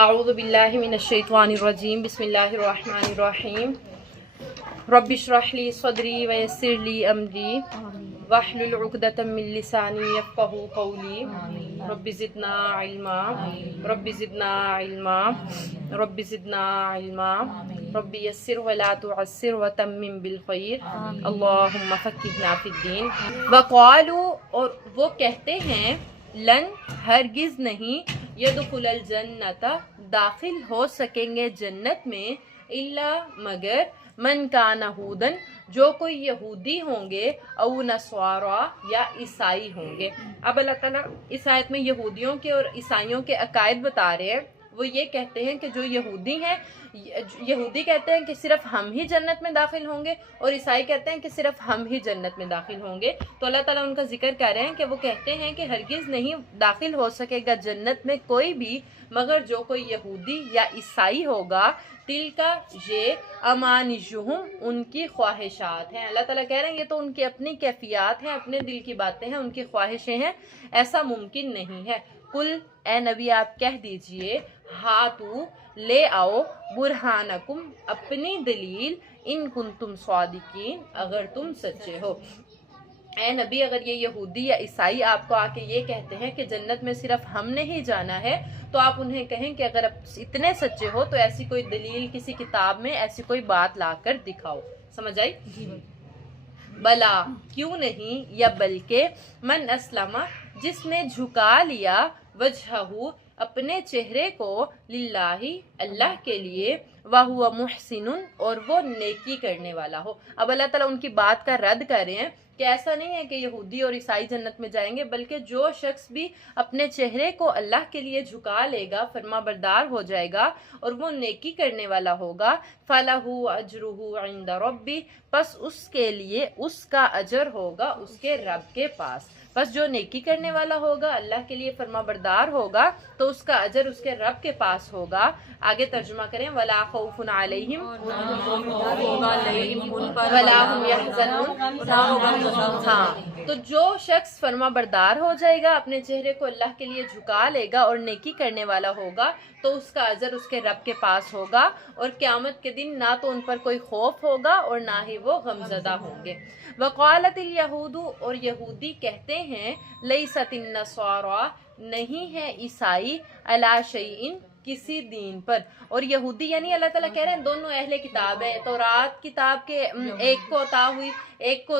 اعوذ باللہ من الشیطان الرجیم بسم اللہ الرحمن الرحیم رب اشرح لی صدری ویسر لی امری واحلل عقدۃ من لسانی یفقہوا قولی رب زدنا علما رب زدنا علما رب زدنا علما رب یسر ولا تعسر وتمم بالخیر اللہم فقہنا فی الدین۔ وقالوا، اور وہ کہتے ہیں، لن، ہرگز نہیں، یدخل الجنت، داخل ہو سکیں گے جنت میں، الا، مگر، من کان ہودن، جو کوئی یہودی ہوں گے، او نصارا، یا عیسائی ہوں گے۔ اب اللہ تعالیٰ اس آیت میں یہودیوں کے اور عیسائیوں کے عقائد بتا رہے ہیں۔ وہ یہ کہتے ہیں کہ جو یہودی ہیں، یہودی کہتے ہیں کہ صرف ہم ہی جنت میں داخل ہوں گے، اور عیسائی کہتے ہیں کہ صرف ہم ہی جنت میں داخل ہوں گے۔ تو اللہ تعالیٰ ان کا ذکر کر رہے ہیں کہ وہ کہتے ہیں کہ ہرگز نہیں داخل ہو سکے گا جنت میں کوئی بھی مگر جو کوئی یہودی یا عیسائی ہوگا۔ تلکا، یہ امانیہم، ان کی خواہشات ہیں۔ اللہ تعالیٰ کہہ رہے ہیں یہ تو ان کی اپنی کیفیات ہیں، اپنے دل کی باتیں ہیں، ان کی خواہشیں ہیں، ایسا ممکن نہیں ہے۔ کل، اے نبی آپ کہہ دیجئے، ہاتو، لے آؤ، برہانکم، اپنی دلیل، ان کنتم صادقین، اگر تم سچے ہو۔ اے نبی، اگر یہ یہودی یا عیسائی آپ کو آ کے یہ کہتے ہیں کہ جنت میں صرف ہم نے ہی جانا ہے، تو آپ انہیں کہیں کہ اگر اتنے سچے ہو تو ایسی کوئی دلیل کسی کتاب میں ایسی کوئی بات لا کر دکھاؤ۔ سمجھ آئی؟ بلا، کیوں نہیں، یا بلکہ، من اسلم، جس نے جھکا لیا، وجہہ، اپنے چہرے کو، للہ، اللہ کے لیے، وَهُوَ مُحْسِنٌ، اور وہ نیکی کرنے والا ہو۔ اب اللہ تعالیٰ ان کی بات کا رد کر رہے ہیں کہ ایسا نہیں ہے کہ یہودی اور عیسائی جنت میں جائیں گے، بلکہ جو شخص بھی اپنے چہرے کو اللہ کے لیے جھکا لے گا، فرما بردار ہو جائے گا اور وہ نیکی کرنے والا ہوگا، فَلَهُ أَجْرُهُ عِنْدَ رَبِّهِ، پس اس کے لیے اس کا اجر ہوگا اس کے رب کے پاس۔ بس جو نیکی کرنے والا ہوگا، اللہ کے لیے فرما بردار ہوگا، تو اس کا اجر اس کے رب کے پاس ہوگا۔ آگے ترجمہ کریں، وَلَا خَوْفٌ عَلَيْهِمْ وَلَا هُمْ يَحْزَنُونَ۔ ہاں، تو جو شخص فرما بردار ہو جائے گا، اپنے چہرے کو اللہ کے لیے جھکا لے گا اور نیکی کرنے والا ہوگا، تو اس کا اجر اس کے رب کے پاس ہوگا، اور قیامت کے دن نہ تو ان پر کوئی خوف ہوگا اور نہ ہی وہ غمزدہ ہوں گے۔ وقالت الیہود، اور یہودی کہتے ہیں، لیست النصارى، نہیں ہے عیسائی، علی شیء، کسی دین پر۔ اور یہودی یعنی اللہ تعالیٰ کہہ رہے ہیں دونوں اہل کتاب ہیں، تورات کتاب کے ایک کو عطا ہوئی، ایک کو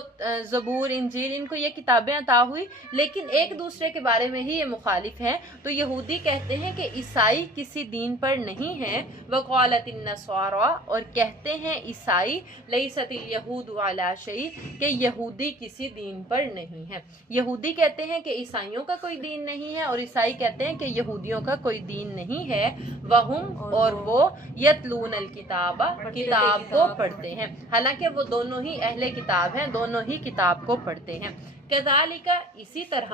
زبور، انجیل، ان کو یہ کتابیں عطا ہوئی، لیکن ایک دوسرے کے بارے میں ہی یہ مخالف ہیں۔ تو یہودی کہتے ہیں کہ عیسائی کسی دین پر نہیں ہے، وقالت النصارى، اور کہتے ہیں عیسائی، لیست الیہود علی شیء، کہ یہودی کسی دین پر نہیں ہے۔ یہودی کہتے ہیں کہ عیسائیوں کا کوئی دین نہیں ہے، اور عیسائی کہتے ہیں کہ یہودیوں کا کوئی دین نہیں ہے۔ وَهُمْ، اور وہ، یتلون الکتاب، کتاب کو پڑھتے ہیں، حالانکہ وہ دونوں ہی اہل کتاب ہیں، دونوں ہی کتاب کو پڑھتے ہیں۔ کذالک، اسی طرح،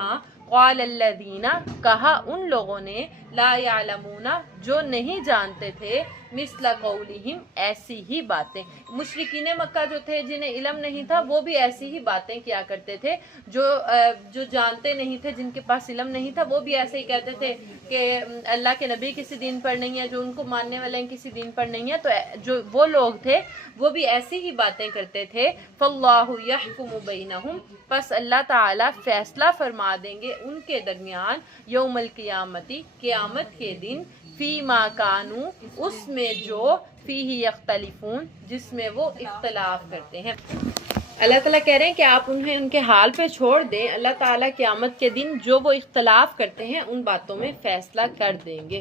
قال الذین، کہا ان لوگوں نے، لا یعلمون، جو نہیں جانتے تھے، مثل قولہم، ایسی ہی باتیں۔ مشرکین مکہ جو تھے، جنہیں علم نہیں تھا، وہ بھی ایسی ہی باتیں کیا کرتے تھے۔ جو جانتے نہیں تھے، جن کے پاس علم نہیں تھا، وہ بھی ایسے ہی کہتے تھے کہ اللہ کے نبی کسی دین پر نہیں ہے، جو ان کو ماننے والے ہیں کسی دین پر نہیں ہے۔ تو جو وہ لوگ تھے وہ بھی ایسی ہی باتیں کرتے تھے۔ فاللہ یحکم بینہم، پس اللہ تعالیٰ فیصلہ فرما دیں گے ان کے درمیان، یوم القیامتی، قیامت کے دن، فیما کانوا، اس میں جو، فیہ یختلفون، جس میں وہ اختلاف کرتے ہیں۔ اللہ تعالیٰ کہہ رہے ہیں کہ آپ انہیں ان کے حال پہ چھوڑ دیں، اللہ تعالیٰ قیامت کے دن جو وہ اختلاف کرتے ہیں ان باتوں میں فیصلہ کر دیں گے۔